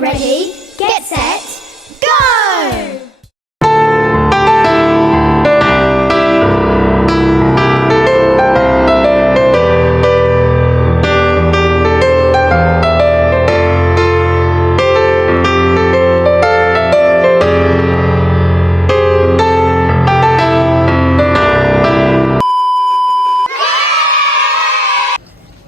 Get ready, get set, go!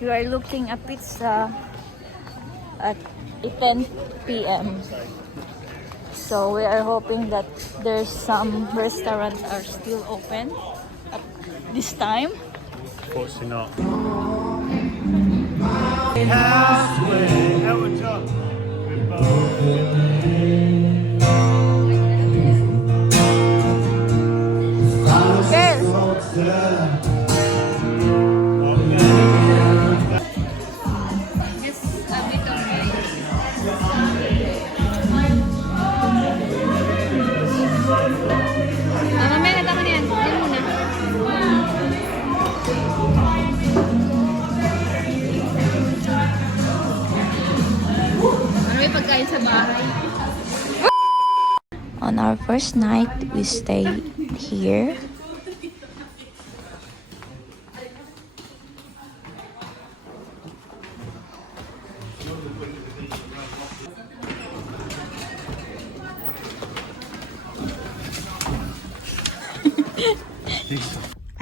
You are looking at pizza at 10 p.m. So we are hoping that there's some restaurants are still open at this time. Unfortunately not. Mamaya nagkama na yan. Yan muna. Ano may pagkain sa bahay? On our first night, we stayed here.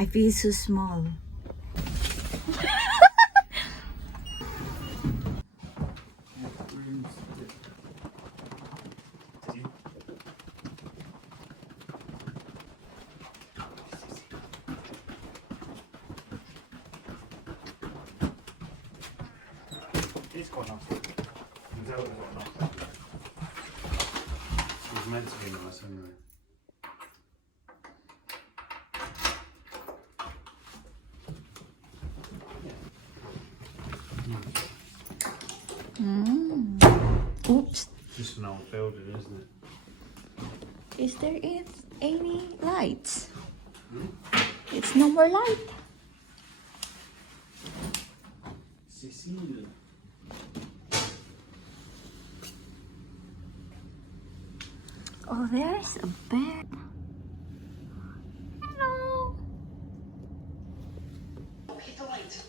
I feel so small. He's quite nice. Zelda's quite nice. He's meant to be nice anyway. Oops. Just an old building, isn't it? Is there any lights? It's no more light. Cecile. Oh, there's a bear. Hello. Hit the light.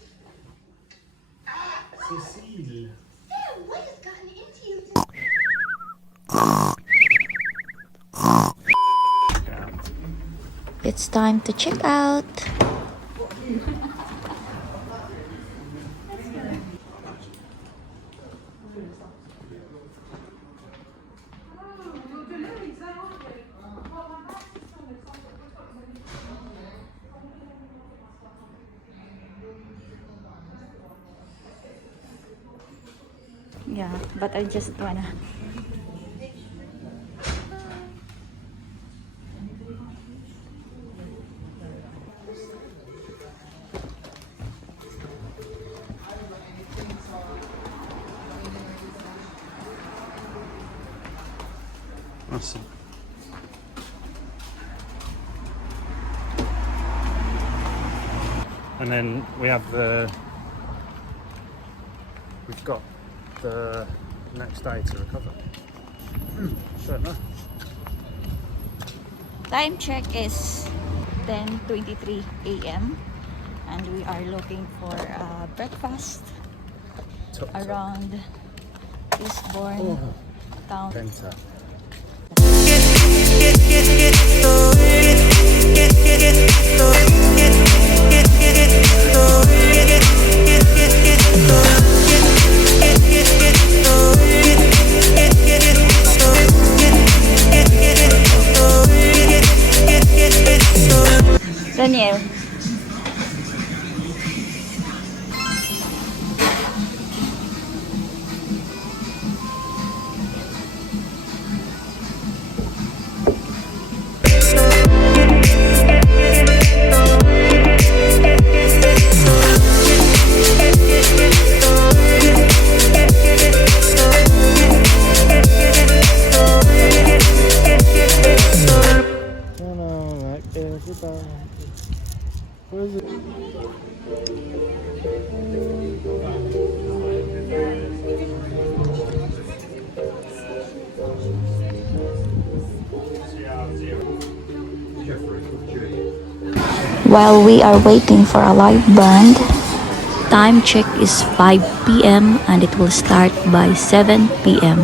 Cecile. What has gotten into you? It's time to check out. Yeah, but I just wanna. Awesome. And then we've got the next day to recover. Don't know. Time check is 10:23 a.m. and we are looking for breakfast around Eastbourne town. Center. Daniel. Where is it? While we are waiting for a live band, time check is 5 p.m. and it will start by 7 p.m.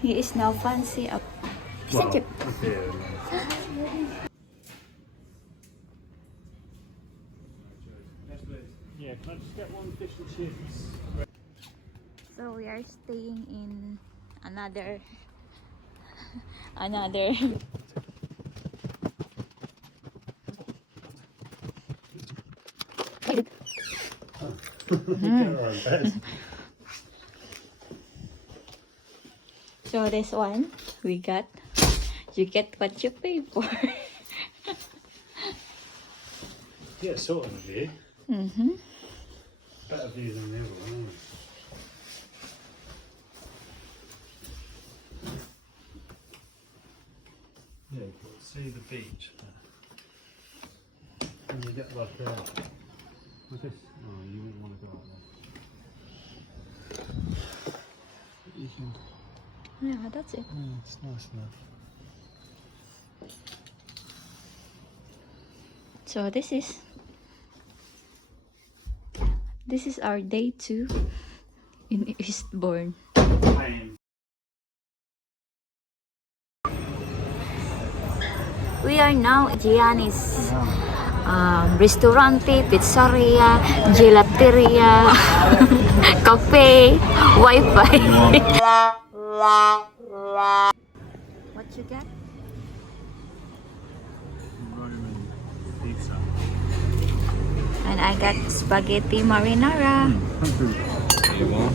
He is now fancy up. Well, Sit yeah, can I just get one fish and chips? So we are staying in another So this one we got, you get what you pay for. Yeah, sort of a view. Better view than the other one, isn't it? Yeah, you can see the beach. And you get like with this, oh, you wouldn't want to go out there. You can, Yeah, that's it. yeah, it's nice enough. So this is our day 2 in Eastbourne. We are now at Gianni's Ristorante, Pizzeria, Gelateria, Cafe, Wi-Fi. What you get? Roman pizza. And I got spaghetti marinara. There you are.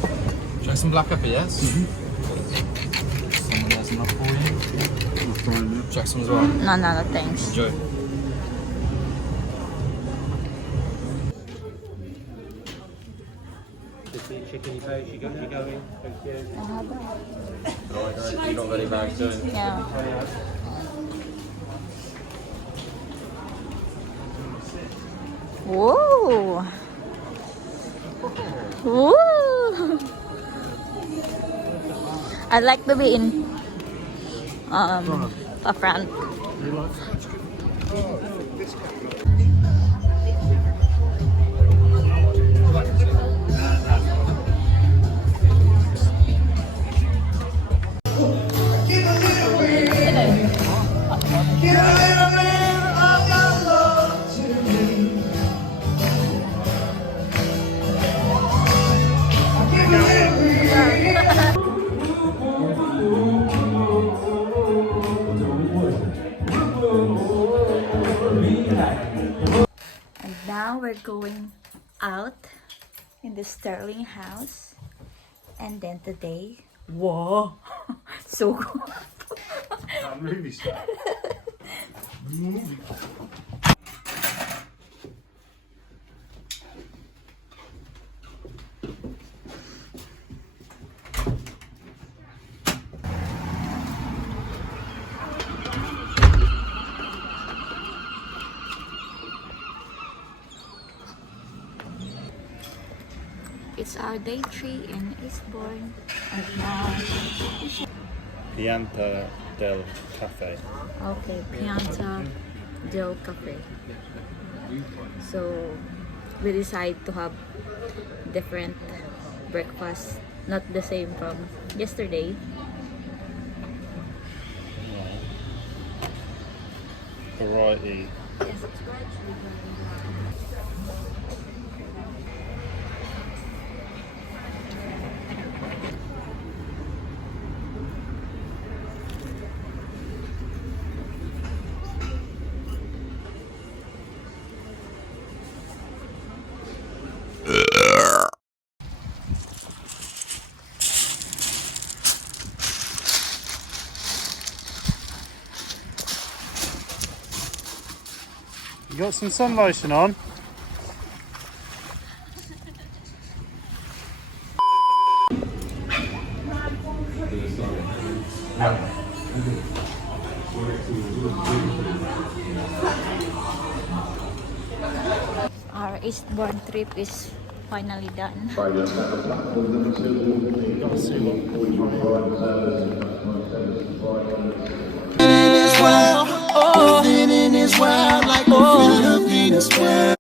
Should I have some black pepper, yes? Someone has enough for you. Check some as well. No, thanks. Enjoy. Chicken page, you going? Thank you. You're not very bad doing. Yeah. Whoa! Woo! I'd like to be in a front. You like And now we're going out in the Sterling house. And then today, whoa, so cool. that movie star? It's our day 3 in Eastbourne. And now, Pianta del Cafe. okay, Pianta del Cafe. So we decide to have different breakfast, not the same from yesterday. Variety. You got some sun lotion on? Our Eastbourne trip is finally done. Gotta see what. Living is wild like the Philippines.